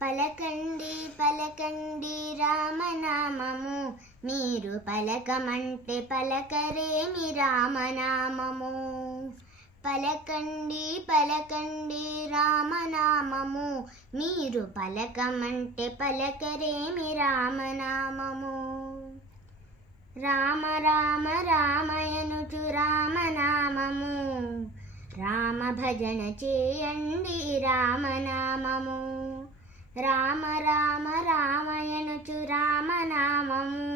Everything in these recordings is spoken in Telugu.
పలకండి పలకండి రామనామము, మీరు పలకమంటే పలకరేమి రామనామము. పలకండి పలకండి రామనామము, మీరు పలకమంటే పలకరేమి రామనామము. రామ రామ రామయనుచు రామనామము, రామ భజన చేయండి రామనామము. రామ రామ రామయనుచు రామనామము,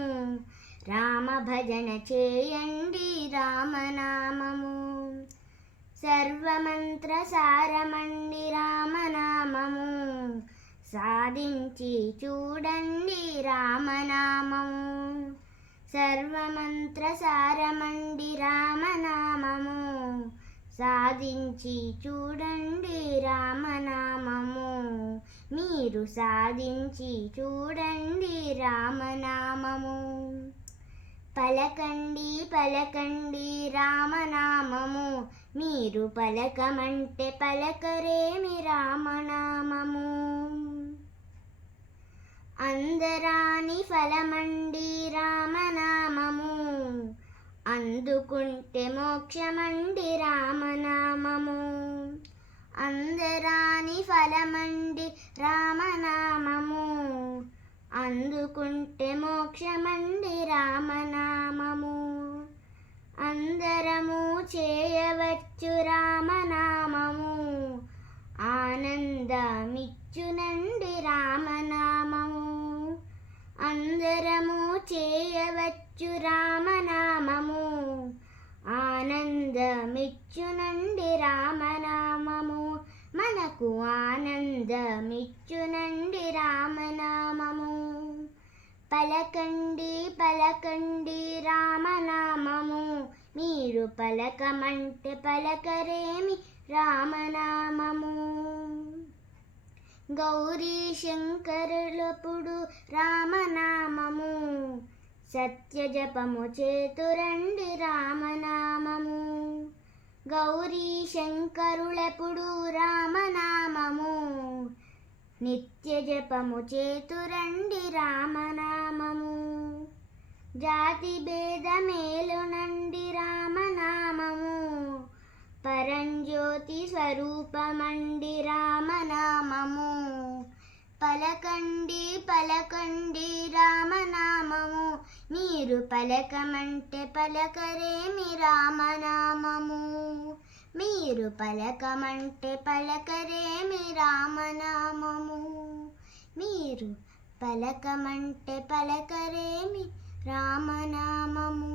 రామ భజన చేయండి రామనామము. సర్వమంత్ర సారమండి రామనామము, సాధించి చూడండి రామనామము. సర్వమంత్ర సారమండి రామనామము, సాధించి చూడండి రామనామము. మీరు సాధించి చూడండి రామనామము. పలకండి పలకండి రామనామము, మీరు పలకమంటే పలకరేమి రామనామము. అందరాని ఫలమండి రామనామము, అందుకుంటే మోక్షమండి రామనామము. అందరాని ఫలమండి రామనామము, అందుకుంటే మోక్షమండి రామనామము. అందరము చేయవచ్చు రామనామము, ఆనందమిచ్చునండి రామనామము. అందరము చేయవచ్చు రామనామము, ఆనందమిచ్చునండి రామనామము. మనకు ఆనందమిచ్చునండి రామనామము. పలకండి పలకండి రామనామము, మీరు పలకమంటే పలకరేమి రామనామము. గౌరీ శంకరులపుడు రామనామము, సత్యజపము చేతురండి రామనామము. గౌరీ శంకరులపుడు రామనామము, నిత్య జపము చేతురండి రామనామము. జాతి భేదమేలునండి రామనామము, పరంజ్యోతి స్వరూపమండి రామనామము. పలకండి పలకండి రామనామము, మీరు పలకమంటే పలకరేమి రామనామము. మీరు పలకమంటే పలకరేమి రామనామము. మీరు పలకమంటే పలకరేమి రామనామము.